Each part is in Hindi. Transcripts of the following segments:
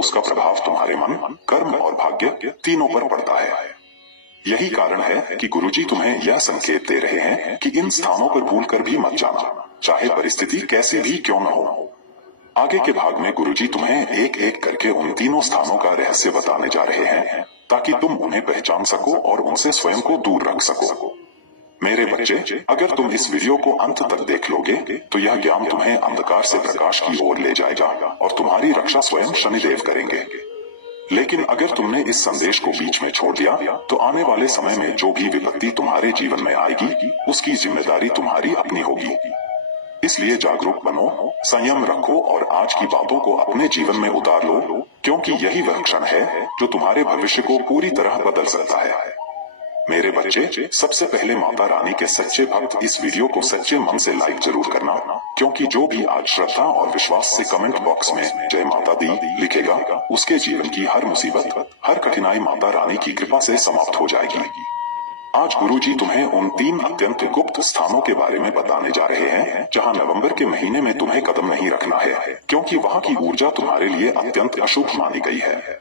उसका प्रभाव तुम्हारे मन, कर्म और भाग्य तीनों पर पड़ता है। यही कारण है कि गुरुजी तुम्हें यह संकेत दे रहे हैं कि इन स्थानों पर भूलकर भी मत जाना, चाहे परिस्थिति कैसी भी क्यों न हो। आगे के भाग में गुरुजी तुम्हें एक एक करके उन तीनों स्थानों का रहस्य बताने जा रहे हैं, ताकि तुम उन्हें पहचान सको और उनसे स्वयं को दूर रख सको। मेरे बच्चे, अगर तुम इस वीडियो को अंत तक देख लोगे तो यह ज्ञान तुम्हें अंधकार से प्रकाश की ओर ले जाएगा और तुम्हारी रक्षा स्वयं शनिदेव करेंगे। लेकिन अगर तुमने इस संदेश को बीच में छोड़ दिया तो आने वाले समय में जो भी विपत्ति तुम्हारे जीवन में आएगी उसकी जिम्मेदारी तुम्हारी अपनी होगी। इसलिए जागरूक बनो, संयम रखो और आज की बातों को अपने जीवन में उतार लो, क्योंकि यही वह क्षण है जो तुम्हारे भविष्य को पूरी तरह बदल सकता है। मेरे बच्चे, सबसे पहले माता रानी के सच्चे भक्त इस वीडियो को सच्चे मन से लाइक जरूर करना, क्योंकि जो भी आज श्रद्धा और विश्वास से कमेंट बॉक्स में जय माता दी लिखेगा, उसके जीवन की हर मुसीबत, हर कठिनाई माता रानी की कृपा से समाप्त हो जाएगी। आज गुरुजी तुम्हें उन 3 अत्यंत गुप्त स्थानों के बारे में बताने जा रहे हैं, जहां नवंबर के महीने में तुम्हें कदम नहीं रखना है, क्योंकि वहां की ऊर्जा तुम्हारे लिए अत्यंत अशुभ मानी गई है।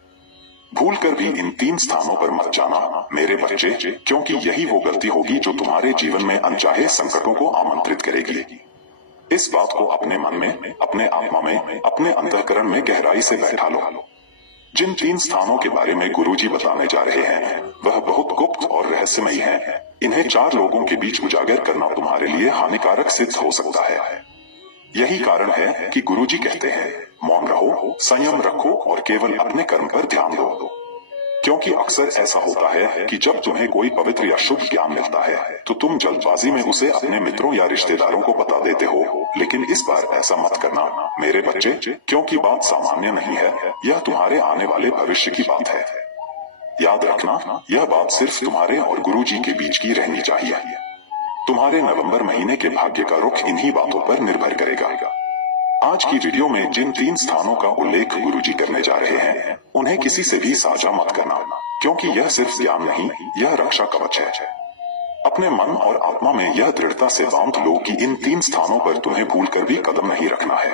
भूलकर भी इन 3 स्थानों पर मत जाना मेरे बच्चे, क्योंकि यही वो गलती होगी जो तुम्हारे जीवन में अनचाहे संकटों को आमंत्रित करेगी। इस बात को अपने मन में, अपने आत्मा में, अपने अंतःकरण में गहराई से बैठा लो। जिन 3 स्थानों के बारे में गुरुजी बताने जा रहे हैं वह बहुत गुप्त और रहस्यमयी हैं। इन्हें 4 लोगों के बीच उजागर करना तुम्हारे लिए हानिकारक सिद्ध हो सकता है। यही कारण है कि गुरुजी कहते हैं, मौन रहो, संयम रखो और केवल अपने कर्म पर ध्यान दो। क्योंकि अक्सर ऐसा होता है कि जब तुम्हें कोई पवित्र या शुभ ज्ञान मिलता है तो तुम जल्दबाजी में उसे अपने मित्रों या रिश्तेदारों को बता देते हो, लेकिन इस बार ऐसा मत करना मेरे बच्चे, क्योंकि बात सामान्य नहीं है, यह तुम्हारे आने वाले भविष्य की बात है। याद रखना, यह बात सिर्फ तुम्हारे और गुरुजी के बीच की रहनी चाहिए। तुम्हारे नवंबर महीने के भाग्य का रुख इन्हीं बातों पर निर्भर करेगा। आज की वीडियो में जिन 3 स्थानों का उल्लेख गुरुजी करने जा रहे हैं उन्हें किसी से भी साझा मत करना, क्योंकि यह सिर्फ ज्ञान नहीं, यह रक्षा कवच है। अपने मन और आत्मा में यह दृढ़ता से बांध लो कि इन 3 स्थानों पर तुम्हें भूलकर भी कदम नहीं रखना है,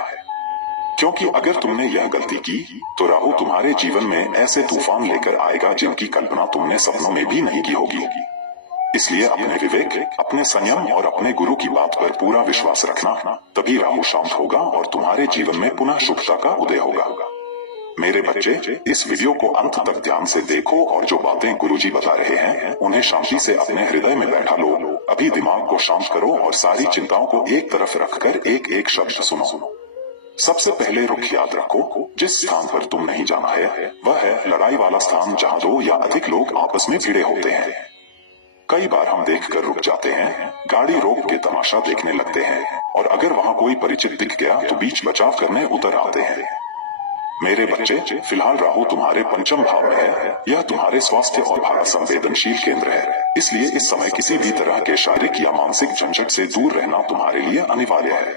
क्योंकि अगर तुमने यह गलती की तो राहु तुम्हारे जीवन में ऐसे तूफान लेकर आएगा जिनकी कल्पना तुमने सपनों में भी नहीं की होगी। इसलिए अपने विवेक, अपने संयम और अपने गुरु की बात पर पूरा विश्वास रखना, तभी राहु शांत होगा और तुम्हारे जीवन में पुनः शुभता का उदय होगा। मेरे बच्चे, इस वीडियो को अंत तक ध्यान से देखो और जो बातें गुरुजी बता रहे हैं उन्हें शांति से अपने हृदय में बैठा लो। अभी दिमाग को शांत करो और सारी चिंताओं को एक तरफ रखकर एक एक शब्द सुनो। सबसे पहले रुख याद रखो, जिस स्थान पर तुम नहीं जाना है वह है लड़ाई वाला स्थान, जहाँ 2 या अधिक लोग आपस में भिड़े होते हैं। कई बार हम देखकर रुक जाते हैं, गाड़ी रोक के तमाशा देखने लगते हैं और अगर वहां कोई परिचित दिख गया तो बीच बचाव करने उतर आते हैं। मेरे बच्चे, फिलहाल राहु तुम्हारे 5म भाव में है। यह तुम्हारे स्वास्थ्य और भाग्य संवेदनशील केंद्र है, इसलिए इस समय किसी भी तरह के शारीरिक या मानसिक झंझट से दूर रहना तुम्हारे लिए अनिवार्य है।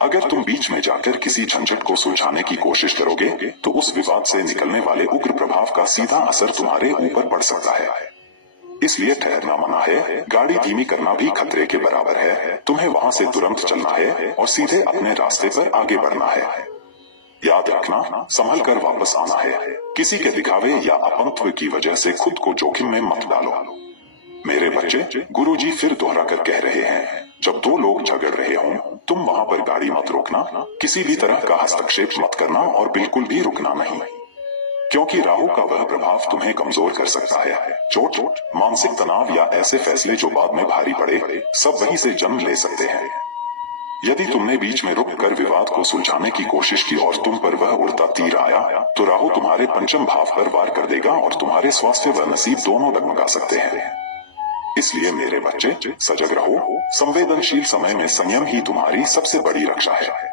अगर तुम बीच में जाकर किसी झंझट को सुलझाने की कोशिश करोगे तो उस विवाद से निकलने वाले उग्र प्रभाव का सीधा असर तुम्हारे ऊपर पड़ सकता है। इसलिए ठहरना मना है, गाड़ी धीमी करना भी खतरे के बराबर है। तुम्हें वहां से तुरंत चलना है और सीधे अपने रास्ते पर आगे बढ़ना है। याद रखना, संभल कर वापस आना है। किसी के दिखावे या अपंत्व की वजह से खुद को जोखिम में मत डालो। मेरे बच्चे, गुरुजी फिर दोहरा कर कह रहे हैं, जब 2 लोग झगड़ रहे हों तुम वहां पर गाड़ी मत रोकना, किसी भी तरह का हस्तक्षेप मत करना और बिल्कुल भी रुकना नहीं, क्योंकि राहु का वह प्रभाव तुम्हें कमजोर कर सकता है। चोट, मानसिक तनाव या ऐसे फैसले जो बाद में भारी पड़े, सब वहीं से जन्म ले सकते हैं। यदि तुमने बीच में रुककर विवाद को सुलझाने की कोशिश की और तुम पर वह उड़ता तीर आया तो राहु तुम्हारे 5म भाव पर वार कर देगा और तुम्हारे स्वास्थ्य व नसीब दोनों डगमगा सकते हैं। इसलिए मेरे बच्चे, सजग रहो। संवेदनशील समय में संयम ही तुम्हारी सबसे बड़ी रक्षा है।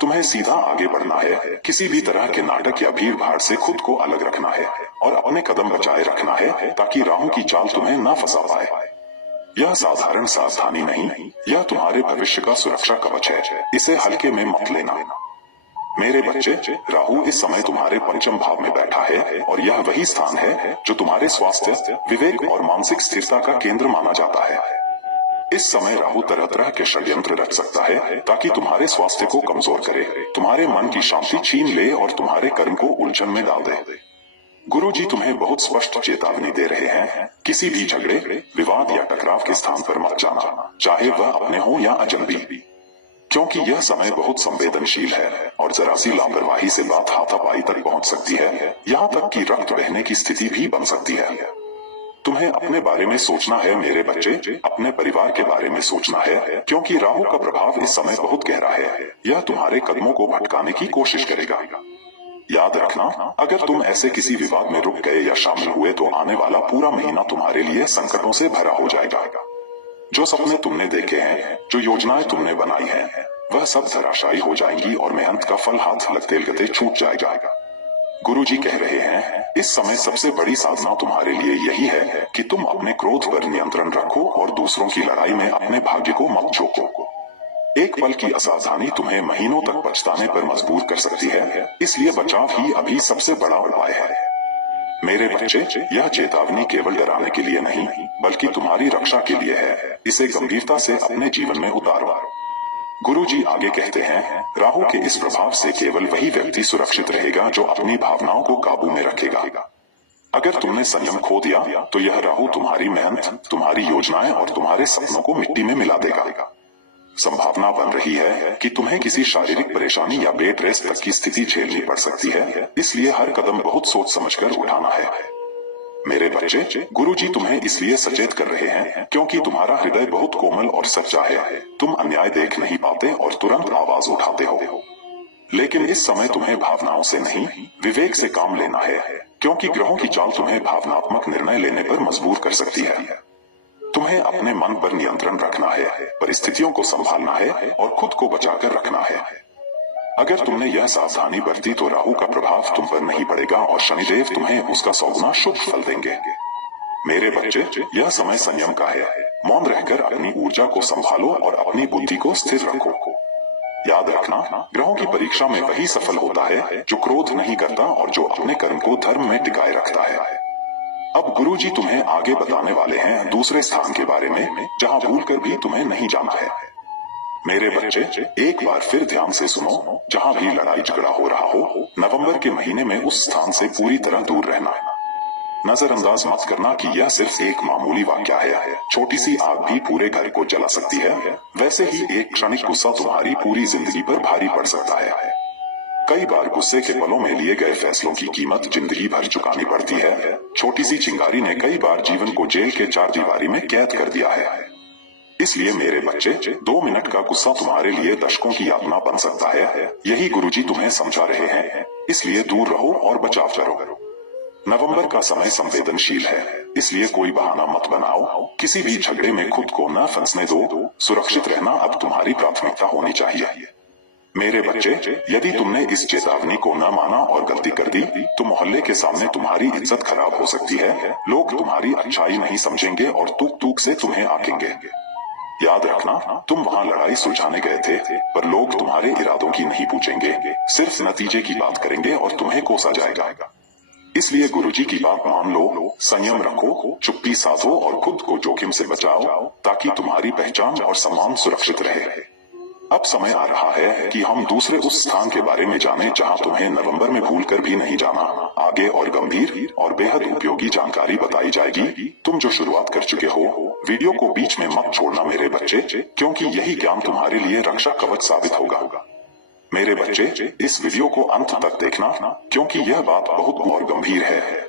तुम्हें सीधा आगे बढ़ना है, किसी भी तरह के नाटक या भीड़ भाड़ से खुद को अलग रखना है और अपने कदम बचाए रखना है, ताकि राहु की चाल तुम्हें न फंसा पाए। यह साधारण सावधानी नहीं, यह तुम्हारे भविष्य का सुरक्षा कवच है, इसे हल्के में मत लेना। मेरे बच्चे, राहु इस समय तुम्हारे 5म भाव में बैठा है और यह वही स्थान है जो तुम्हारे स्वास्थ्य, विवेक और मानसिक स्थिरता का केंद्र माना जाता है। इस समय राहु तरह तरह के षड्यंत्र रच सकता है ताकि तुम्हारे स्वास्थ्य को कमजोर करे, तुम्हारे मन की शांति छीन ले और तुम्हारे कर्म को उलझन में डाल दे। गुरु जी तुम्हें बहुत स्पष्ट चेतावनी दे रहे हैं, किसी भी झगड़े, विवाद या टकराव के स्थान पर मत जाना, चाहे वह अपने हो या अजनबी, क्योंकि यह समय बहुत संवेदनशील है और जरा सी लापरवाही से बात हाथापाई तक पहुंच सकती है, यहाँ तक कि रक्त बहने की स्थिति भी बन सकती है। तुम्हें अपने बारे में सोचना है मेरे बच्चे, अपने परिवार के बारे में सोचना है, क्योंकि राहु का प्रभाव इस समय बहुत गहरा है, यह तुम्हारे कदमों को भटकाने की कोशिश करेगा। याद रखना, अगर तुम ऐसे किसी विवाद में रुक गए या शामिल हुए तो आने वाला पूरा महीना तुम्हारे लिए संकटों से भरा हो जाएगा। जो सपने तुमने देखे हैं, जो योजनाएं तुमने बनाई हैं, वह सब धराशायी हो जाएंगी और मेहनत का फल हाथ लगते लगते छूट जाएगा। गुरुजी कह रहे हैं, इस समय सबसे बड़ी साधना तुम्हारे लिए यही है कि तुम अपने क्रोध पर नियंत्रण रखो और दूसरों की लड़ाई में अपने भाग्य को मत झोंको। एक पल की असावधानी तुम्हें महीनों तक पछताने पर मजबूर कर सकती है, इसलिए बचाव ही अभी सबसे बड़ा उपाय है। मेरे बच्चे, यह चेतावनी केवल डराने के लिए नहीं, बल्कि तुम्हारी रक्षा के लिए है। इसे गंभीरता से अपने जीवन में उतारो। गुरुजी आगे कहते हैं, राहु के इस प्रभाव से केवल वही व्यक्ति सुरक्षित रहेगा जो अपनी भावनाओं को काबू में रखेगा। अगर तुमने संयम खो दिया तो यह राहु तुम्हारी मेहनत, तुम्हारी योजनाएं और तुम्हारे सपनों को मिट्टी में मिला देगा। संभावना बन रही है कि तुम्हें किसी शारीरिक परेशानी या बेड रेस्ट तक की स्थिति झेलनी पड़ सकती है, इसलिए हर कदम बहुत सोच समझकर उठाना है। मेरे बच्चे, गुरुजी तुम्हें इसलिए सचेत कर रहे हैं क्योंकि तुम्हारा हृदय बहुत कोमल और सच्चा है। तुम अन्याय देख नहीं पाते और तुरंत आवाज उठाते हो, लेकिन इस समय तुम्हें भावनाओं से नहीं, विवेक से काम लेना है, क्योंकि ग्रहों की चाल तुम्हें भावनात्मक निर्णय लेने पर मजबूर कर सकती है। तुम्हें अपने मन पर नियंत्रण रखना है, परिस्थितियों को संभालना है और खुद को बचाकर रखना है। अगर तुमने यह सावधानी बरती तो राहु का प्रभाव तुम पर नहीं पड़ेगा और शनिदेव तुम्हें उसका 100 गुना शुभ फल देंगे। मेरे बच्चे, यह समय संयम का है। मौन रहकर अपनी ऊर्जा को संभालो और अपनी बुद्धि को स्थिर रखो। याद रखना, ग्रहों की परीक्षा में वही सफल होता है जो क्रोध नहीं करता और जो अपने कर्म को धर्म में टिकाए रखता है। अब गुरुजी तुम्हें आगे बताने वाले हैं दूसरे स्थान के बारे में, जहां भूलकर भी तुम्हें नहीं जाना है। मेरे बच्चे, एक बार फिर ध्यान से सुनो, जहां भी लड़ाई झगड़ा हो रहा हो, नवंबर के महीने में उस स्थान से पूरी तरह दूर रहना है। नजरअंदाज मत करना कि यह सिर्फ एक मामूली वाक्या है। छोटी सी आग भी पूरे घर को जला सकती है, वैसे ही एक क्षणिक गुस्सा तुम्हारी पूरी जिंदगी पर भारी पड़ सकता है। कई बार गुस्से के पलों में लिए गए फैसलों की कीमत जिंदगी भर चुकानी पड़ती है। छोटी सी चिंगारी ने कई बार जीवन को जेल के चार दीवारी में कैद कर दिया है। इसलिए मेरे बच्चे, 2 मिनट का गुस्सा तुम्हारे लिए दशकों की यातना बन सकता है। यही गुरुजी तुम्हें समझा रहे हैं, इसलिए दूर रहो और बचाव करो। नवंबर का समय संवेदनशील है, इसलिए कोई बहाना मत बनाओ। किसी भी झगड़े में खुद को न फंसने दो। सुरक्षित रहना अब तुम्हारी प्राथमिकता होनी चाहिए। मेरे बच्चे, यदि तुमने इस चेतावनी को न माना और गलती कर दी तो मोहल्ले के सामने तुम्हारी इज्जत खराब हो सकती है। लोग तुम्हारी अच्छाई नहीं समझेंगे और तुक तुक से तुम्हें आंकेंगे। याद रखना, तुम वहाँ लड़ाई सुलझाने गए थे, पर लोग तुम्हारे इरादों की नहीं पूछेंगे, सिर्फ नतीजे की बात करेंगे और तुम्हें कोसा जाएगा। इसलिए गुरुजी की बात मान लो, संयम रखो, चुप्पी साधो और खुद को जोखिम से बचाओ, ताकि तुम्हारी पहचान और सम्मान सुरक्षित रहे। अब समय आ रहा है कि हम दूसरे उस स्थान के बारे में जानें जहां तुम्हें नवंबर में भूलकर भी नहीं जाना। आगे और गंभीर और बेहद उपयोगी जानकारी बताई जाएगी। तुम जो शुरुआत कर चुके हो, वीडियो को बीच में मत छोड़ना मेरे बच्चे, क्योंकि यही ज्ञान तुम्हारे लिए रक्षा कवच साबित होगा। मेरे बच्चे, इस वीडियो को अंत तक देखना, क्योंकि यह बात बहुत और गंभीर है।